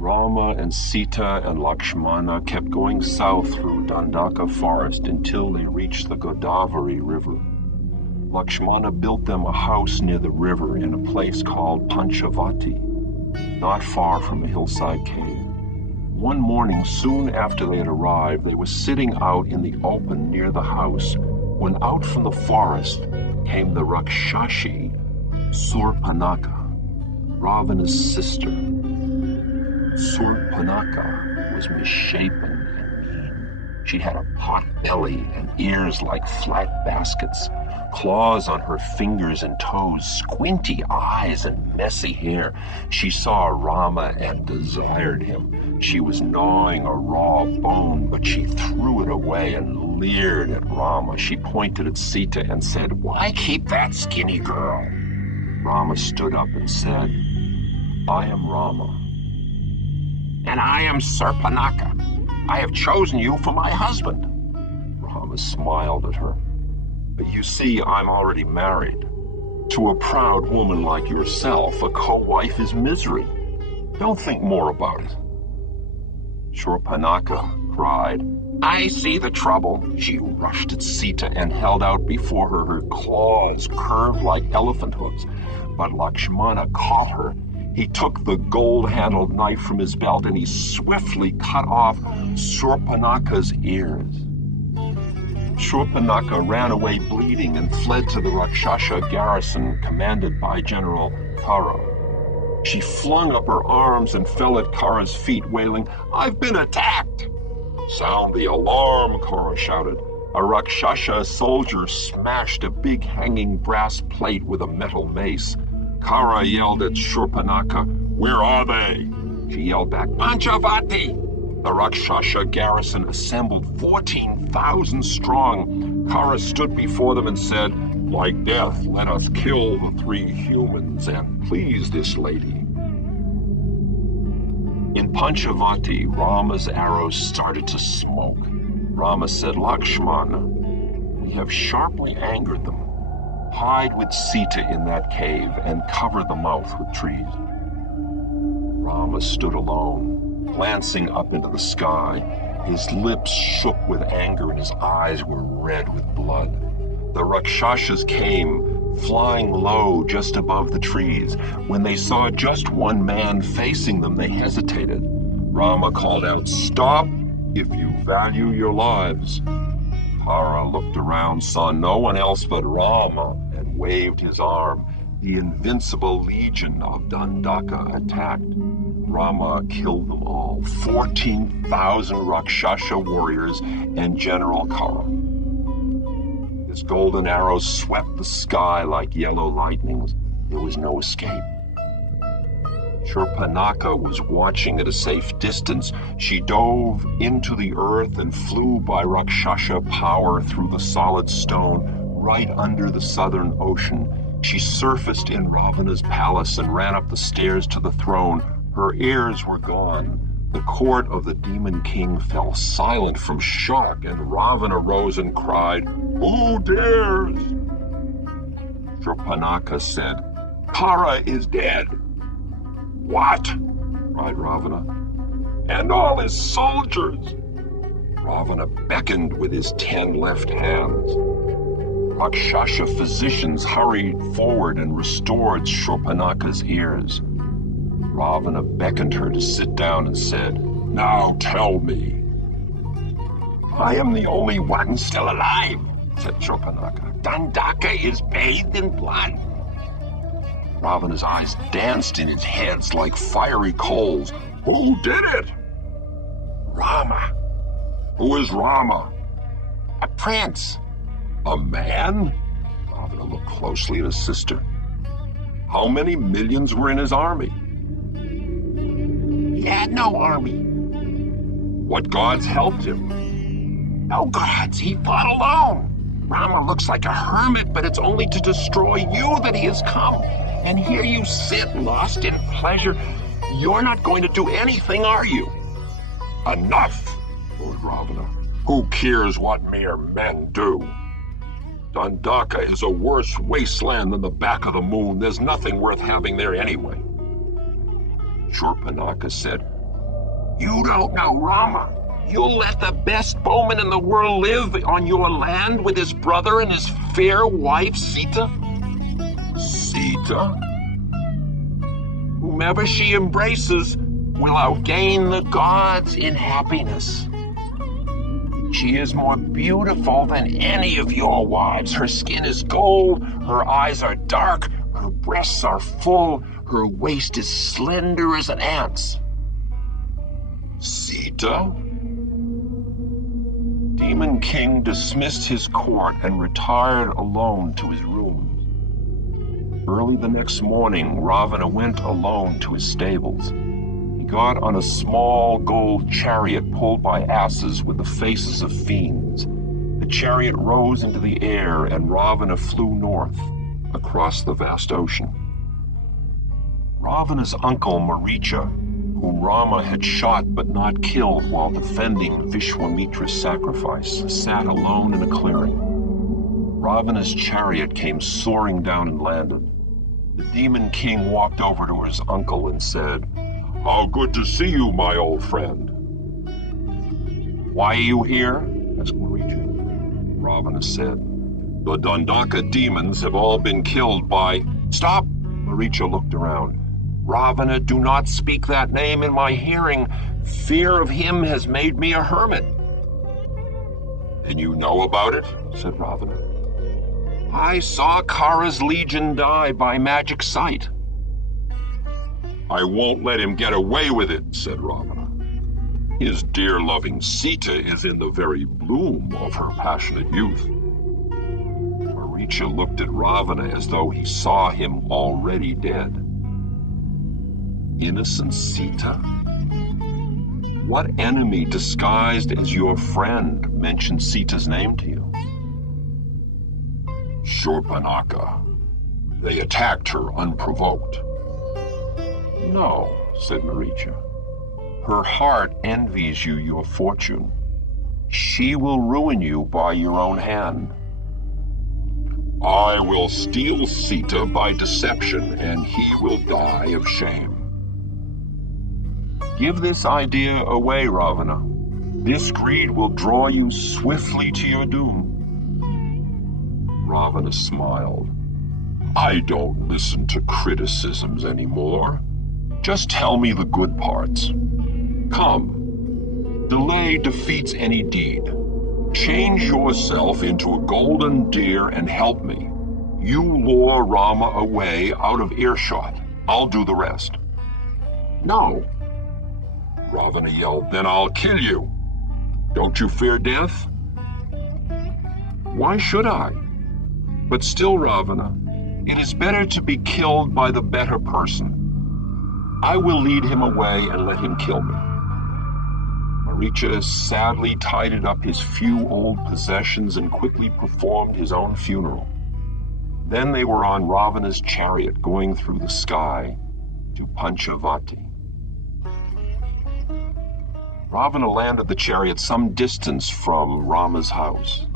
Rama and Sita and Lakshmana kept going south through Dandaka forest until they reached the Godavari River. Lakshmana built them a house near the river in a place called Panchavati, not far from a hillside cave. One morning, soon after they had arrived, they were sitting out in the open near the house when out from the forest came the Rakshashi, Surpanaka, Ravana's sister. Surpanaka was misshapen and mean. She had a pot belly and ears like flat baskets, claws on her fingers and toes, squinty eyes, and messy hair. She saw Rama and desired him. She was gnawing a raw bone, but she threw it away and leered at Rama. She pointed at Sita and said, "Why keep that skinny girl?" Rama stood up and said, "I am Rama." "And I am Surpanaka. I have chosen you for my husband." Rama smiled at her. "But you see, I'm already married. To a proud woman like yourself, a co-wife is misery. Don't think more about it." Surpanaka cried, "I see the trouble." She rushed at Sita and held out before her her claws curved like elephant hooves. But Lakshmana caught her. He took the gold-handled knife from his belt and he swiftly cut off Surpanaka's ears. Surpanaka ran away bleeding and fled to the Rakshasa garrison commanded by General Kara. She flung up her arms and fell at Kara's feet, wailing, "I've been attacked!" "Sound the alarm," Kara shouted. A Rakshasa soldier smashed a big hanging brass plate with a metal mace. Kara yelled at Surpanaka, "Where are they?" She yelled back, "Panchavati!" The Rakshasa garrison assembled 14,000 strong. Kara stood before them and said, "Like death, let us kill the 3 humans and please this lady." In Panchavati, Rama's arrows started to smoke. Rama said, "Lakshmana, we have sharply angered them. Hide with Sita in that cave and cover the mouth with trees." Rama stood alone, glancing up into the sky. His lips shook with anger and his eyes were red with blood. The Rakshasas came, flying low just above the trees. When they saw just one man facing them, they hesitated. Rama called out, "Stop if you value your lives." Kara looked around, saw no one else but Rama, and waved his arm. The invincible legion of Dandaka attacked. Rama killed them all, 14,000 Rakshasa warriors and General Kara. His golden arrows swept the sky like yellow lightnings. There was no escape. Surpanaka was watching at a safe distance. She dove into the earth and flew by Rakshasa power through the solid stone right under the southern ocean. She surfaced in Ravana's palace and ran up the stairs to the throne. Her heirs were gone. The court of the demon king fell silent from shock, and Ravana rose and cried, "Who dares?" Surpanaka said, "Kara is dead." "What?" cried Ravana. "And all his soldiers." Ravana beckoned with his 10 left hands. Rakshasa physicians hurried forward and restored Surpanaka's ears. Ravana beckoned her to sit down and said, "Now tell me." "I am the only one still alive," said Surpanaka. "Dandaka is bathed in blood." Ravana's eyes danced in his head like fiery coals. "Who did it?" "Rama." "Who is Rama?" "A prince." "A man?" Ravana looked closely at his sister. "How many millions were in his army?" "He had no army." "What gods helped him?" "No gods. He fought alone. Rama looks like a hermit, but it's only to destroy you that he has come. And here you sit, lost in pleasure. You're not going to do anything, are you?" "Enough," roared Ravana. "Who cares what mere men do? Dandaka is a worse wasteland than the back of the moon. There's nothing worth having there anyway." Surpanaka said, You don't know Rama. You'll let the best bowman in the world live on your land with his brother and his fair wife, Sita? Sita? Whomever she embraces will outgain the gods in happiness. She is more beautiful than any of your wives. Her skin is gold, her eyes are dark, her breasts are full, her waist is slender as an ant's. Sita? Demon King dismissed his court and retired alone to his rooms. Early the next morning, Ravana went alone to his stables. He got on a small gold chariot pulled by asses with the faces of fiends. The chariot rose into the air, and Ravana flew north, across the vast ocean. Ravana's uncle Maricha, whom Rama had shot but not killed while defending Vishwamitra's sacrifice, sat alone in a clearing. Ravana's chariot came soaring down and landed. The Demon King walked over to his uncle and said, "How good to see you, my old friend." "Why are you here?" asked Maricha. Ravana said, "The Dandaka demons have all been killed by—" "Stop!" Maricha looked around. "Ravana, do not speak that name in my hearing. Fear of him has made me a hermit." "And you know about it?" said Ravana. "I saw Kara's legion die by magic sight." "I won't let him get away with it," said Ravana. "His dear-loving Sita is in the very bloom of her passionate youth." Maricha looked at Ravana as though he saw him already dead. Innocent Sita? What enemy disguised as your friend mentioned Sita's name to you? "Shurpanaka. They attacked her unprovoked." "No," said Maricha. "Her heart envies you your fortune. She will ruin you by your own hand." "I will steal Sita by deception, and he will die of shame." "Give this idea away, Ravana. This greed will draw you swiftly to your doom." Ravana smiled. "I don't listen to criticisms anymore. Just tell me the good parts. Come, delay defeats any deed. Change yourself into a golden deer and help me. You lure Rama away out of earshot. I'll do the rest." "No." Ravana yelled, "Then I'll kill you. Don't you fear death?" "Why should I? But still, Ravana, it is better to be killed by the better person. I will lead him away and let him kill me." Maricha sadly tidied up his few old possessions and quickly performed his own funeral. Then they were on Ravana's chariot going through the sky to Panchavati. Ravana landed the chariot some distance from Rama's house.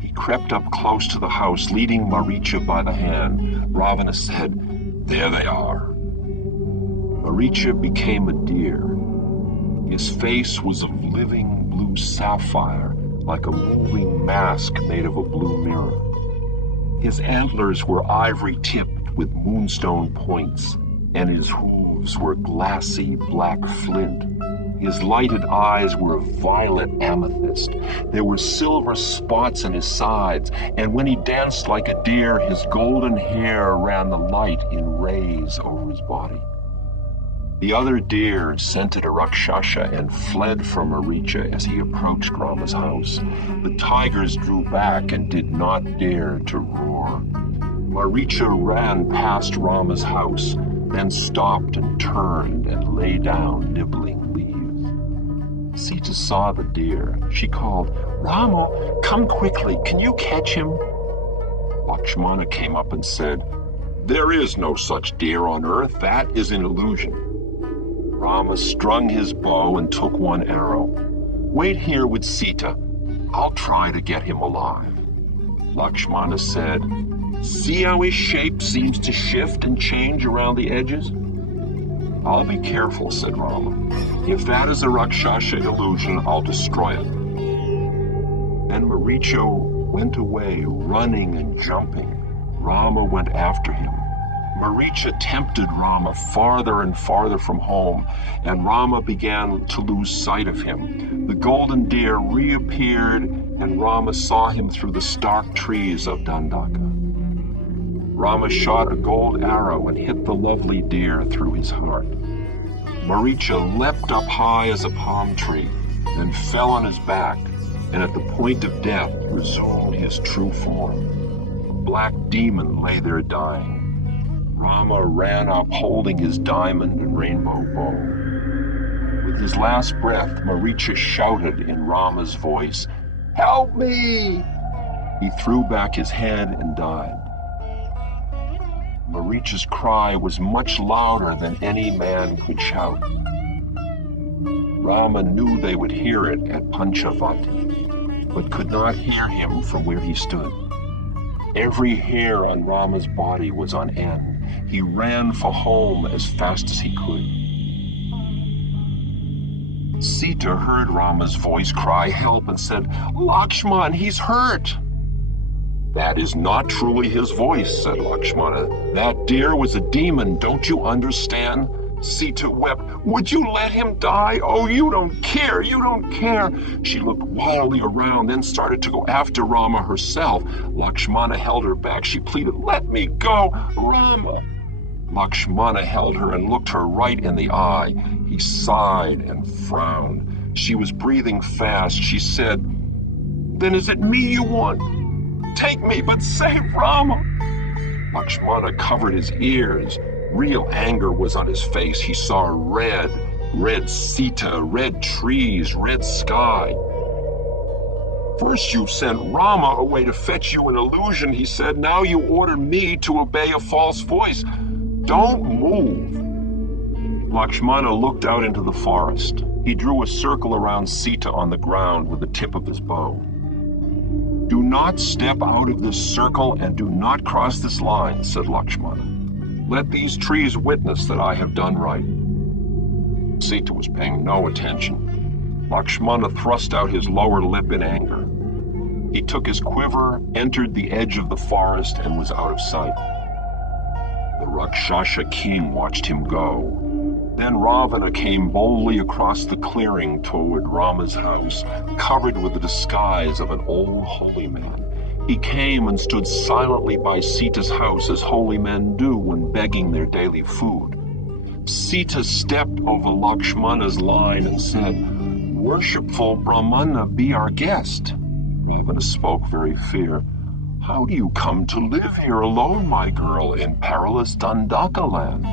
He crept up close to the house, leading Maricha by the hand. Ravana said, "There they are." Maricha became a deer. His face was of living blue sapphire, like a moving mask made of a blue mirror. His antlers were ivory-tipped with moonstone points, and his hooves were glassy black flint. His lighted eyes were of violet amethyst. There were silver spots in his sides, and when he danced like a deer, his golden hair ran the light in rays over his body. The other deer scented a rakshasa and fled from Maricha as he approached Rama's house. The tigers drew back and did not dare to roar. Maricha ran past Rama's house, then stopped and turned and lay down nibbling leaves. Sita saw the deer. She called, "Rama, come quickly. Can you catch him?" Lakshmana came up and said, "There is no such deer on earth. That is an illusion." Rama strung his bow and took one arrow. "Wait here with Sita. I'll try to get him alive." Lakshmana said, "See how his shape seems to shift and change around the edges?" "I'll be careful," said Rama. "If that is a Rakshasa illusion, I'll destroy it." Then Maricha went away, running and jumping. Rama went after him. Maricha tempted Rama farther and farther from home, and Rama began to lose sight of him. The golden deer reappeared, and Rama saw him through the stark trees of Dandaka. Rama shot a gold arrow and hit the lovely deer through his heart. Maricha leapt up high as a palm tree, then fell on his back, and at the point of death resumed his true form. A black demon lay there dying. Rama ran up holding his diamond and rainbow bow. With his last breath, Maricha shouted in Rama's voice, "Help me!" He threw back his head and died. Maricha's cry was much louder than any man could shout. Rama knew they would hear it at Panchavati, but could not hear him from where he stood. Every hair on Rama's body was on end. He ran for home as fast as he could. Sita heard Rama's voice cry help and said, "Lakshman, he's hurt." "That is not truly his voice," said Lakshmana. "That deer was a demon, don't you understand?" Sita wept. "Would you let him die? Oh, you don't care, you don't care." She looked wildly around, then started to go after Rama herself. Lakshmana held her back. She pleaded, "Let me go, Rama." Lakshmana held her and looked her right in the eye. He sighed and frowned. She was breathing fast. She said, "Then is it me you want? Take me, but save Rama." Lakshmana covered his ears. Real anger was on his face. He saw red Sita, red trees, red sky. "First you sent Rama away to fetch you an illusion," he said. "Now you order me to obey a false voice. Don't move." Lakshmana looked out into the forest. He drew a circle around Sita on the ground with the tip of his bow. "Do not step out of this circle and do not cross this line," said Lakshmana. "Let these trees witness that I have done right." Sita was paying no attention. Lakshmana thrust out his lower lip in anger. He took his quiver, entered the edge of the forest, and was out of sight. The Rakshasa king watched him go. Then Ravana came boldly across the clearing toward Rama's house, covered with the disguise of an old holy man. He came and stood silently by Sita's house as holy men do when begging their daily food. Sita stepped over Lakshmana's line and said, "Worshipful Brahmana, be our guest." Ravana spoke very fierce. "How do you come to live here alone, my girl, in perilous Dandaka land?"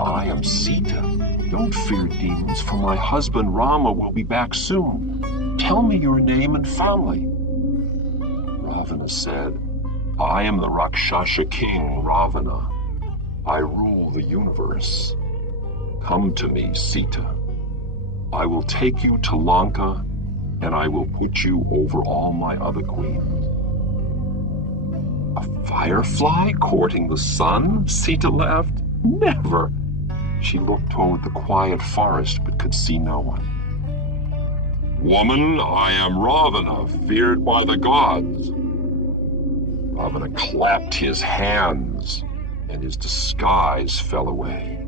"I am Sita. Don't fear demons, for my husband Rama will be back soon. Tell me your name and family." Ravana said, "I am the Rakshasa king, Ravana. I rule the universe. Come to me, Sita. I will take you to Lanka, and I will put you over all my other queens." "A firefly courting the sun?" Sita laughed. "Never." She looked toward the quiet forest but could see no one. "Woman, I am Ravana, feared by the gods." Ravana clapped his hands, and his disguise fell away.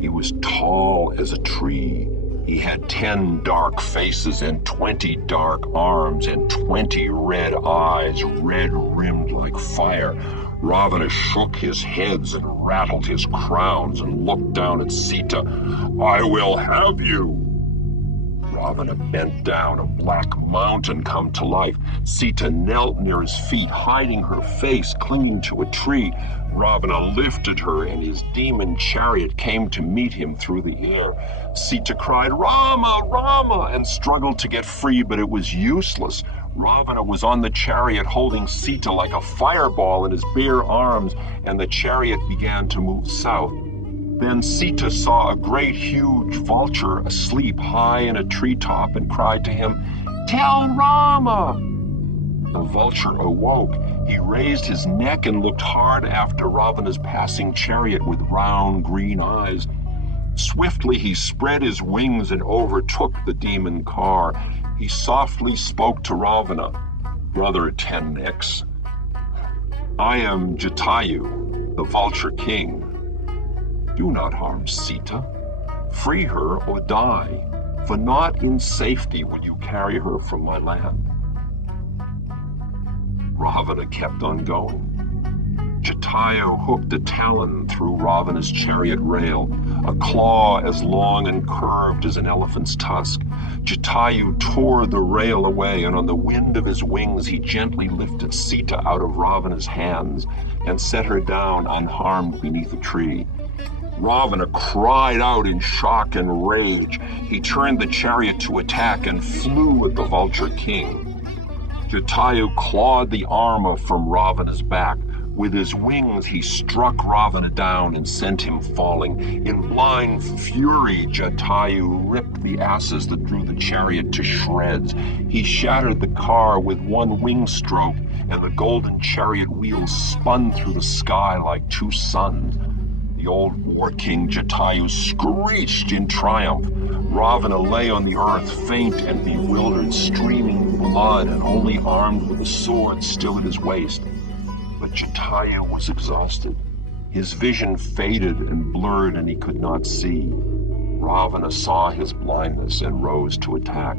He was tall as a tree. He had 10 dark faces and 20 dark arms and 20 red eyes, red-rimmed like fire. Ravana shook his heads and rattled his crowns and looked down at Sita. "I will have you." Ravana bent down, a black mountain come to life. Sita knelt near his feet, hiding her face, clinging to a tree. Ravana lifted her, and his demon chariot came to meet him through the air. Sita cried, "Rama, Rama," and struggled to get free, but it was useless. Ravana was on the chariot holding Sita like a fireball in his bare arms, and the chariot began to move south. Then Sita saw a great huge vulture asleep high in a treetop and cried to him, "Tell Rama!" The vulture awoke. He raised his neck and looked hard after Ravana's passing chariot with round green eyes. Swiftly he spread his wings and overtook the demon car. He softly spoke to Ravana, "Brother Ten Necks, I am Jatayu, the vulture king. Do not harm Sita. Free her or die, for not in safety will you carry her from my land." Ravana kept on going. Jatayu hooked a talon through Ravana's chariot rail, a claw as long and curved as an elephant's tusk. Jatayu tore the rail away, and on the wind of his wings he gently lifted Sita out of Ravana's hands and set her down unharmed beneath a tree. Ravana cried out in shock and rage. He turned the chariot to attack and flew at the vulture king. Jatayu clawed the armor from Ravana's back. With his wings, he struck Ravana down and sent him falling. In blind fury, Jatayu ripped the asses that drew the chariot to shreds. He shattered the car with one wing stroke, and the golden chariot wheels spun through the sky like two suns. The old war king Jatayu screeched in triumph. Ravana lay on the earth, faint and bewildered, streaming blood and only armed with a sword still at his waist. But Jatayu was exhausted. His vision faded and blurred, and he could not see. Ravana saw his blindness and rose to attack.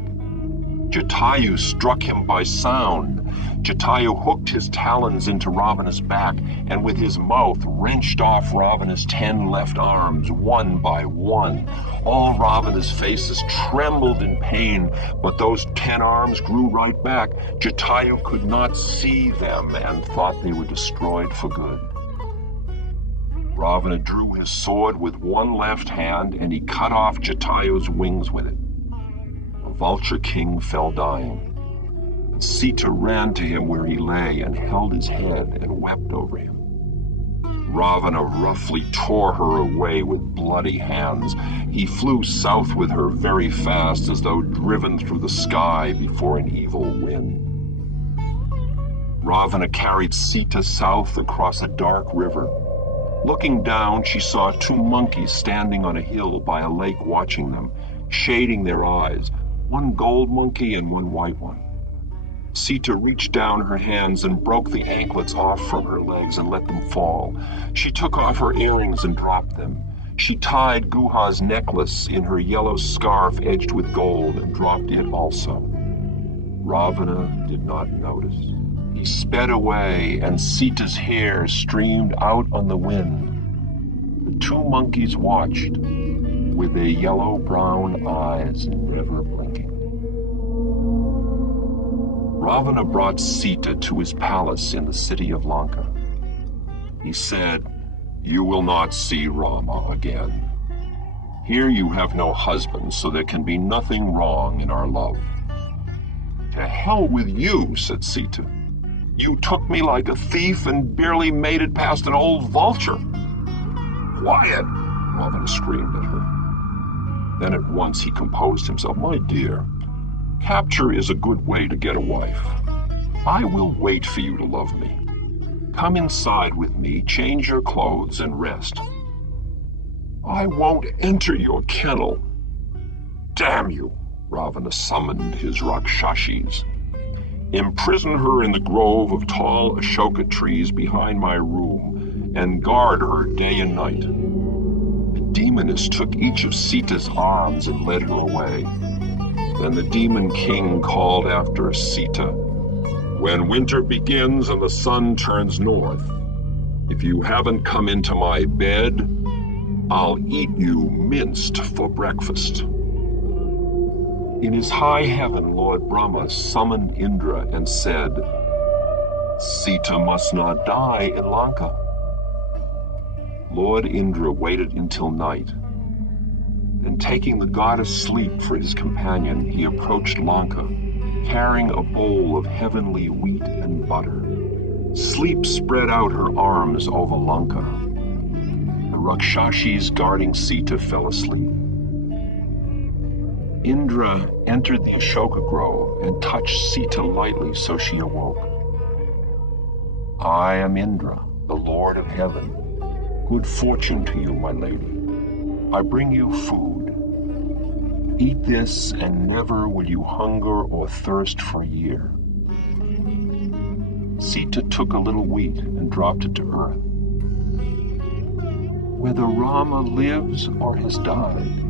Jatayu struck him by sound. Jatayu hooked his talons into Ravana's back, and with his mouth wrenched off Ravana's 10 left arms, one by one. All Ravana's faces trembled in pain, but those 10 arms grew right back. Jatayu could not see them and thought they were destroyed for good. Ravana drew his sword with one left hand, and he cut off Jatayu's wings with it. The vulture king fell dying. Sita ran to him where he lay and held his head and wept over him. Ravana roughly tore her away with bloody hands. He flew south with her very fast, as though driven through the sky before an evil wind. Ravana carried Sita south across a dark river. Looking down, she saw 2 monkeys standing on a hill by a lake watching them, shading their eyes, one gold monkey and one white one. Sita reached down her hands and broke the anklets off from her legs and let them fall. She took off her earrings and dropped them. She tied Guha's necklace in her yellow scarf edged with gold and dropped it also. Ravana did not notice. He sped away, and Sita's hair streamed out on the wind. The 2 monkeys watched, with their yellow-brown eyes never blinking. Ravana brought Sita to his palace in the city of Lanka. He said, "You will not see Rama again. Here you have no husband, so there can be nothing wrong in our love." "To hell with you," said Sita. "You took me like a thief and barely made it past an old vulture." "Quiet!" Ravana screamed at her. Then at once he composed himself. "My dear, capture is a good way to get a wife. I will wait for you to love me. Come inside with me, change your clothes, and rest." "I won't enter your kennel." "Damn you!" Ravana summoned his Rakshashis. "Imprison her in the grove of tall Ashoka trees behind my room, and guard her day and night." The demoness took each of Sita's arms and led her away. Then the demon king called after Sita, "When winter begins and the sun turns north, if you haven't come into my bed, I'll eat you minced for breakfast." In his high heaven, Lord Brahma summoned Indra and said, "Sita must not die in Lanka." Lord Indra waited until night. Then, taking the goddess Sleep for his companion, he approached Lanka, carrying a bowl of heavenly wheat and butter. Sleep spread out her arms over Lanka. The Rakshashis guarding Sita fell asleep. Indra entered the Ashoka grove and touched Sita lightly so she awoke. I am Indra, the Lord of Heaven. Good fortune to you, my lady. I bring you food. Eat this, and never will you hunger or thirst for a year. Sita took a little wheat and dropped it to earth. Whether Rama lives or has died,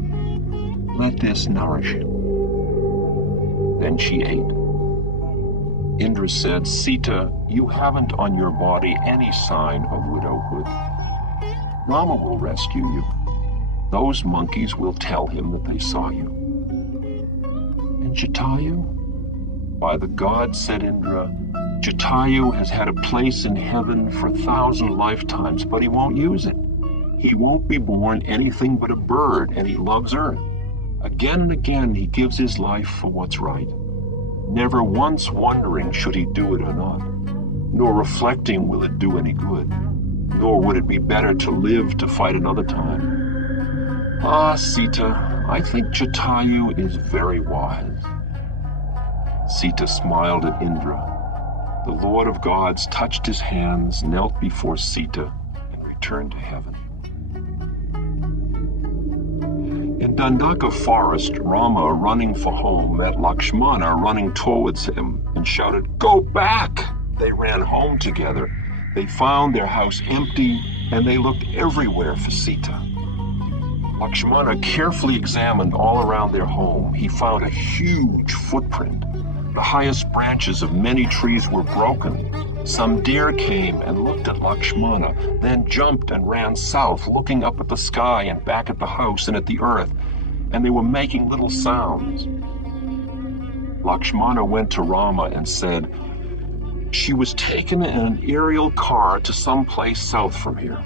let this nourish him. Then she ate. Indra said, Sita, you haven't on your body any sign of widowhood. Rama will rescue you. Those monkeys will tell him that they saw you. And Jatayu? By the gods, said Indra, Jatayu has had a place in heaven for 1,000 lifetimes, but he won't use it. He won't be born anything but a bird, and he loves earth. Again and again he gives his life for what's right, never once wondering should he do it or not, nor reflecting will it do any good, nor would it be better to live to fight another time. Ah, Sita, I think Jatayu is very wise. Sita smiled at Indra. The Lord of Gods touched his hands, knelt before Sita, and returned to heaven. In Dandaka forest, Rama, running for home, met Lakshmana running towards him and shouted, Go back! They ran home together. They found their house empty, and they looked everywhere for Sita. Lakshmana carefully examined all around their home. He found a huge footprint. The highest branches of many trees were broken. Some deer came and looked at Lakshmana, then jumped and ran south, looking up at the sky and back at the house and at the earth, and they were making little sounds. Lakshmana went to Rama and said, She was taken in an aerial car to some place south from here.